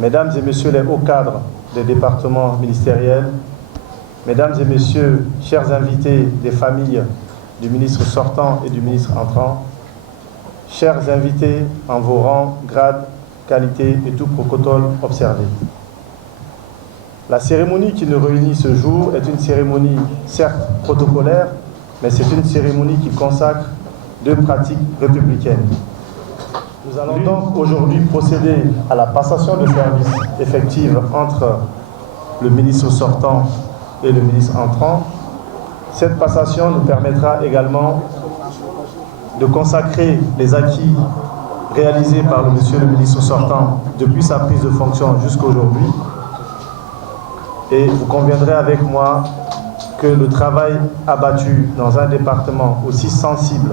Mesdames et Messieurs les hauts cadres des départements ministériels, Mesdames et Messieurs, chers invités des familles du ministre sortant et du ministre entrant, chers invités en vos rangs, grades, qualités et tout protocole observé. La cérémonie qui nous réunit ce jour est une cérémonie certes protocolaire, mais c'est une cérémonie qui consacre deux pratiques républicaines. Nous allons donc aujourd'hui procéder à la passation de service effective entre le ministre sortant et le ministre entrant. Cette passation nous permettra également de consacrer les acquis réalisés par le monsieur le ministre sortant depuis sa prise de fonction jusqu'à aujourd'hui. Et vous conviendrez avec moi que le travail abattu dans un département aussi sensible,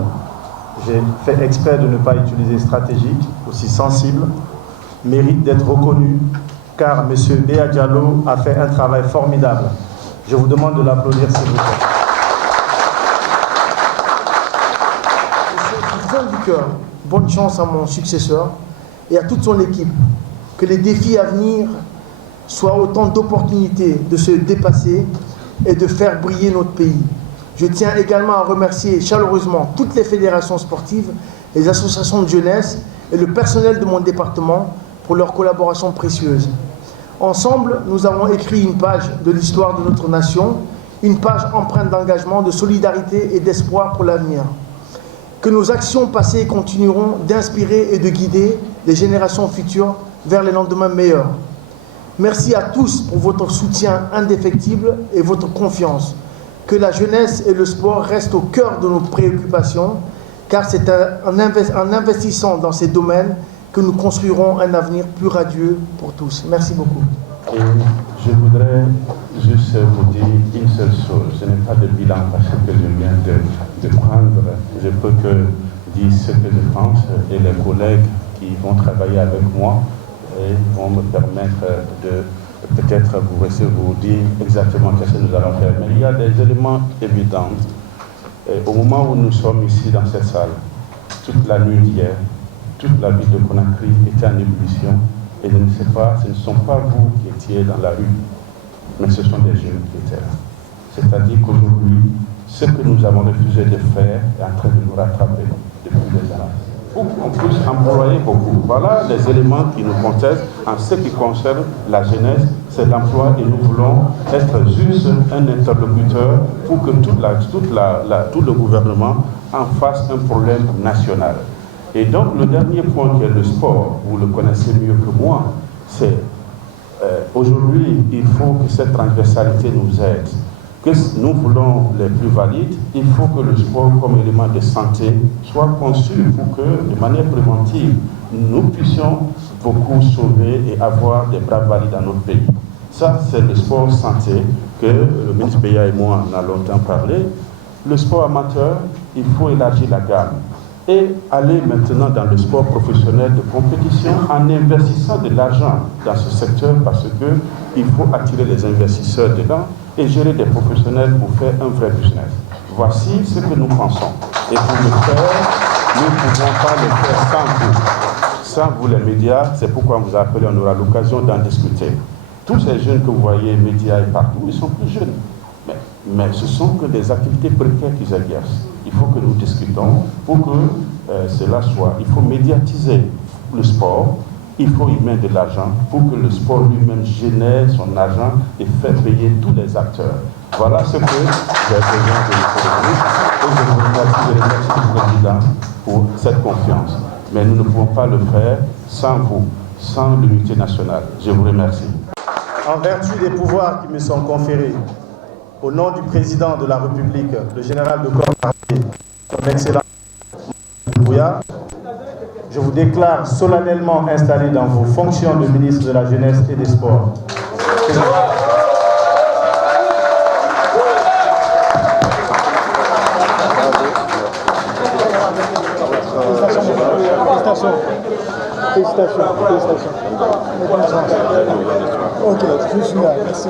j'ai fait exprès de ne pas utiliser stratégique, aussi sensible, mérite d'être reconnu car M. Béa Diallo a fait un travail formidable. Je vous demande de l'applaudir s'il vous plaît. Du fond du cœur, bonne chance à mon successeur et à toute son équipe. Que les défis à venir soient autant d'opportunités de se dépasser et de faire briller notre pays. Je tiens également à remercier chaleureusement toutes les fédérations sportives, les associations de jeunesse et le personnel de mon département pour leur collaboration précieuse. Ensemble, nous avons écrit une page de l'histoire de notre nation, une page empreinte d'engagement, de solidarité et d'espoir pour l'avenir. Que nos actions passées continueront d'inspirer et de guider les générations futures vers les lendemains meilleurs. Merci à tous pour votre soutien indéfectible et votre confiance. Que la jeunesse et le sport restent au cœur de nos préoccupations, car c'est en investissant dans ces domaines que nous construirons un avenir plus radieux pour tous. Merci beaucoup. Et je voudrais juste vous dire une seule chose. Ce n'est pas de bilan parce que je viens de prendre. Je peux que dire ce que je pense et les collègues qui vont travailler avec moi et vont me permettre de peut-être vous dire exactement ce que nous allons faire. Mais il y a des éléments évidents. Et au moment où nous sommes ici dans cette salle, toute la nuit d'hier, toute la ville de Conakry était en ébullition. Et je ne sais pas, ce ne sont pas vous qui étiez dans la rue, mais ce sont des jeunes qui étaient là. C'est-à-dire qu'aujourd'hui, ce que nous avons refusé de faire est en train de nous rattraper depuis des années. Pour qu'on puisse employer beaucoup. Voilà les éléments qui nous contestent en ce qui concerne la jeunesse, c'est l'emploi et nous voulons être juste un interlocuteur pour que tout le gouvernement en fasse un problème national. Et donc le dernier point qui est le sport, vous le connaissez mieux que moi, c'est aujourd'hui il faut que cette transversalité nous aide. Que nous voulons les plus valides, il faut que le sport comme élément de santé soit conçu pour que, de manière préventive, nous puissions beaucoup sauver et avoir des bras valides dans notre pays. Ça, c'est le sport santé que le ministre Béa et moi en a longtemps parlé. Le sport amateur, il faut élargir la gamme et aller maintenant dans le sport professionnel de compétition en investissant de l'argent dans ce secteur parce qu'il faut attirer les investisseurs dedans et gérer des professionnels pour faire un vrai business. Voici ce que nous pensons. Et pour le faire, nous ne pouvons pas le faire sans vous. Sans vous les médias, c'est pourquoi on vous a appelé, on aura l'occasion d'en discuter. Tous ces jeunes que vous voyez, médias et partout, ils sont plus jeunes. Mais ce sont que des activités précaires qu'ils exercent. Il faut que nous discutons pour que cela soit. Il faut médiatiser le sport, il faut y mettre de l'argent pour que le sport lui-même génère son argent et fait payer tous les acteurs. Voilà ce que j'ai besoin de l'économie et je vous remercie le président pour cette confiance. Mais nous ne pouvons pas le faire sans vous, sans l'unité nationale. Je vous remercie. En vertu des pouvoirs qui me sont conférés, au nom du président de la République, le général de corps d'armée, son excellence Bouya, je vous déclare solennellement installé dans vos fonctions de ministre de la Jeunesse et des Sports. Félicitations. Ok, je suis là. Merci.